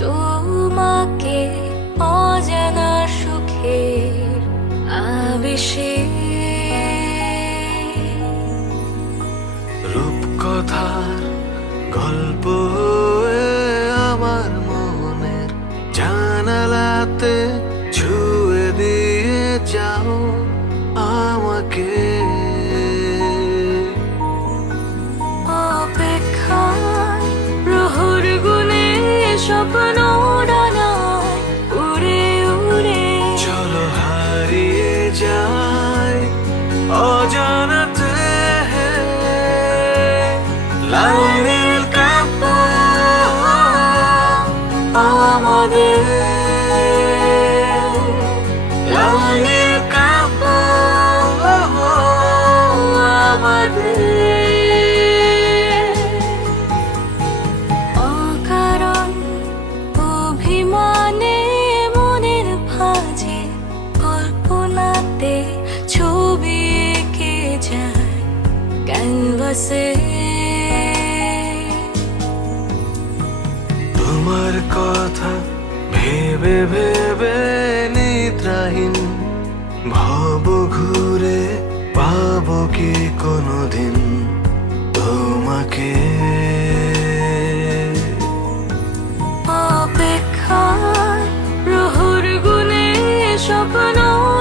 তোমাকে অজানা সুখের আবেশে রূপকথার গল্প হয়ে আমার মনের জানালাতে ছুঁয়ে দিয়ে যাও আমাকে। অপেক্ষায় প্রহর গুনে স্বপ্ন ডানায় উড়ে উড়ে চলো হারিয়ে যায় অজানাতে লাল নীল কাব্য আমাদের, লাল নীল কাব্য আমাদের। অকারণ অভিমানে মনের ভাঁজে কল্পনাতে ছবি এঁকে যায় ক্যানভাসে। তোমার কথা ভেবে ভেবে নিদ্রাহীন ভব ঘুরে পাবো কি কোনোদিন তোমাকে। অপেক্ষায় প্রহর গুনে স্বপ্ন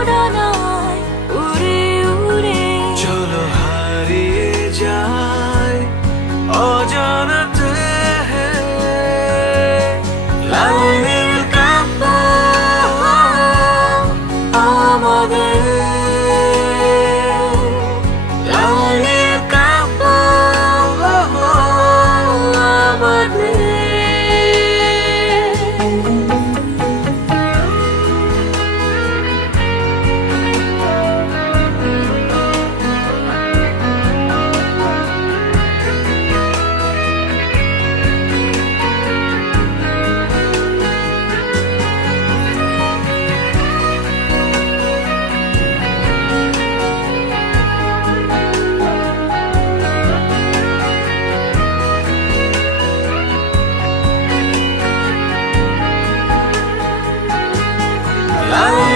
ডানায় উড়ে উড়ে চলো হারিয়ে যায় অজানাতে লাল নীল কাব্য আমাদের, লাল নীল কাব্য আমাদের। La